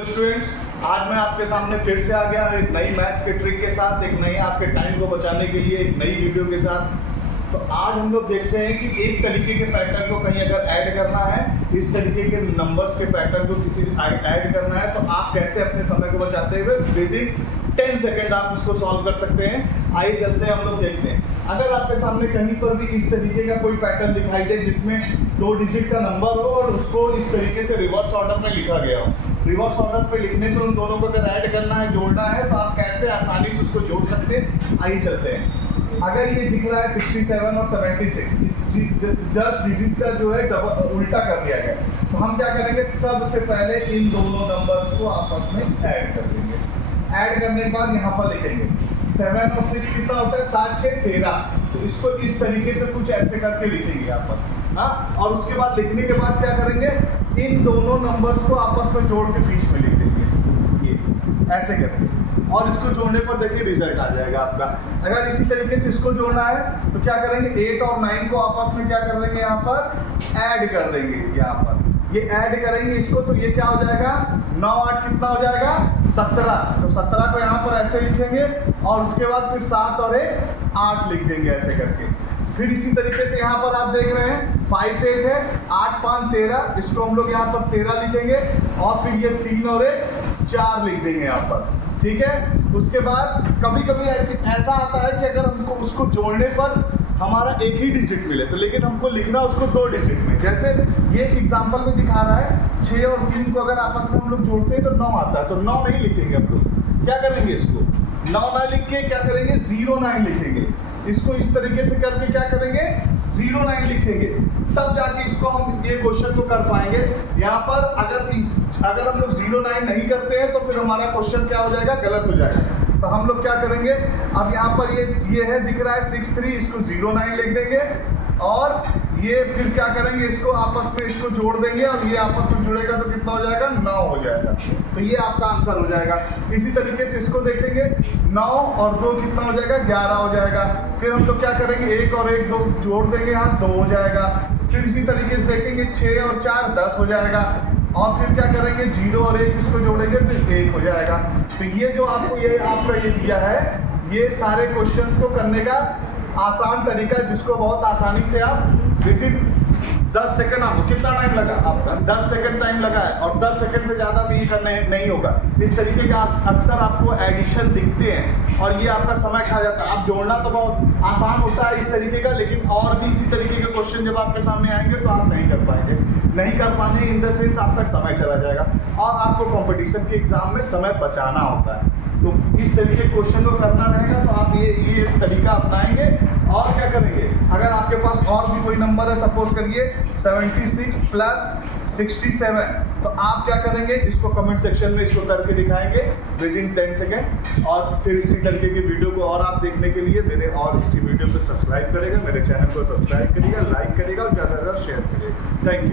Hello students, आज मैं आपके सामने फिर से आ गया एक नई मैथ्स के ट्रिक के साथ, एक नई आपके टाइम को बचाने के लिए एक नई वीडियो के साथ। तो आज हम लोग देखते हैं कि एक तरीके के पैटर्न को कहीं अगर ऐड करना है, इस तरीके के नंबर्स के पैटर्न को किसी ऐड करना है, तो आप कैसे अपने समय को बचाते हुए विद इन 10 सेकेंड आप उसको सॉल्व कर सकते हैं। आइए चलते हैं, हम लोग देखते हैं। अगर आपके सामने कहीं पर भी इस तरीके का कोई पैटर्न दिखाई दे जिसमें 2 डिजिट का नंबर हो और उसको इस तरीके से रिवर्स ऑर्डर में लिखा गया हो, रिवर्स ऑर्डर पे लिखने से उन दोनों को अगर ऐड करना है, जोड़ना है, तो आप कैसे आसानी से उसको जोड़ सकते हैं। आइए चलते हैं। अगर ये दिख रहा है 67 और 76, इस जस्ट डिजिट का जो है उल्टा कर दिया गया, तो हम क्या करेंगे, सबसे पहले इन दोनों नंबर्स को आपस में ऐड कर देंगे। ऐड करने के बाद यहाँ पर लिखेंगे 7 और 6 कितना होता है, 7 6 13। तो इसको इस तरीके से कुछ ऐसे करके लिखेंगे यहाँ पर, हाँ। और उसके बाद लिखने के बाद क्या करेंगे, इन दोनों नंबर्स को आपस में जोड़ के बीच में लिख देंगे, ये ऐसे करके। और इसको जोड़ने पर देखिए रिजल्ट आ जाएगा आपका। अगर इसी तरीके से इसको जोड़ना है तो क्या करेंगे, 8 और 9 को आपस में क्या कर देंगे, यहाँ पर ऐड कर देंगे। यहाँ पर ये ऐड करेंगे इसको, तो ये क्या हो जाएगा, 9 8 कितना हो जाएगा, 17। तो 17 को यहाँ पर ऐसे लिखेंगे और उसके बाद फिर 7 और 1 8 लिख देंगे ऐसे करके। फिर इसी तरीके से यहाँ पर आप देख रहे हैं 5 8 है, 8 5 13, इसको हम लोग यहाँ पर 13 लिखेंगे और फिर ये 3 और 1 4 लिख देंगे यहाँ पर, ठीक है। उसके बाद कभी कभी ऐसा आता है कि अगर हमको उसको जोड़ने पर हमारा एक ही डिजिट मिले, तो लेकिन हमको लिखना उसको 2 डिजिट में। जैसे ये एक एग्जांपल में दिखा रहा है 6 और 3 को अगर आपस में हम लोग जोड़ते हैं तो 9 आता है, तो 9 नहीं लिखेंगे हम लोग। क्या करेंगे, इसको 9 ना लिख के क्या करेंगे, 09 लिखेंगे। इसको इस तरीके से करके क्या करेंगे, 09 लिखेंगे, तब जाके इसको हम ये क्वेश्चन को कर पाएंगे। यहाँ पर अगर हम लोग 09 नहीं करते हैं तो फिर हमारा क्वेश्चन क्या हो जाएगा, गलत हो जाएगा। तो हम लोग क्या करेंगे, अब यहाँ पर ये है दिख रहा है 63, इसको 09 लिख देंगे और ये फिर क्या करेंगे, इसको आपस में इसको जोड़ देंगे और ये आपस में जुड़ेगा तो कितना हो जाएगा, 9 हो जाएगा। तो ये आपका आंसर हो जाएगा। इसी तरीके से इसको देखेंगे, 9 और 2 कितना हो जाएगा, 11 हो जाएगा। फिर हम लोग क्या करेंगे, 1 और 1 2 जोड़ देंगे, यहाँ 2 हो जाएगा। फिर इसी तरीके से देखेंगे 6 और 4 10 हो जाएगा। और फिर क्या करेंगे, 0 और 1 इसको जोड़ेंगे फिर 1 हो जाएगा। तो ये जो आपको आपका ये दिया है, ये सारे क्वेश्चंस को करने का आसान तरीका है, जिसको बहुत आसानी से आप विद इन 10 सेकंड, आपको कितना टाइम लगा, आपका 10 सेकंड टाइम लगा है और 10 सेकंड से ज़्यादा भी करने नहीं होगा। इस तरीके का अक्सर आपको एडिशन दिखते हैं और ये आपका समय खा जाता है। आप जोड़ना तो बहुत आसान होता है इस तरीके का, लेकिन और भी इसी तरीके के क्वेश्चन जब आपके सामने आएंगे तो आप नहीं कर पाएंगे। नहीं कर पाने इन द सेंस आपका समय चला जाएगा और आपको कंपटीशन के एग्जाम में समय बचाना होता है। तो इस तरीके क्वेश्चन को करना रहेगा तो आप ये तरीका अपनाएंगे। और क्या करेंगे, अगर आपके पास और भी कोई नंबर है, सपोज करिए 76 + 67, तो आप क्या करेंगे, इसको कमेंट सेक्शन में इसको करके दिखाएंगे विद इन 10 सेकेंड। और फिर इसी तरीके की वीडियो को और आप देखने के लिए मेरे और इसी वीडियो को सब्सक्राइब करेगा, मेरे चैनल को सब्सक्राइब करिएगा, लाइक करिएगा और ज़्यादा से ज़्यादा शेयर करिएगा। Thank you.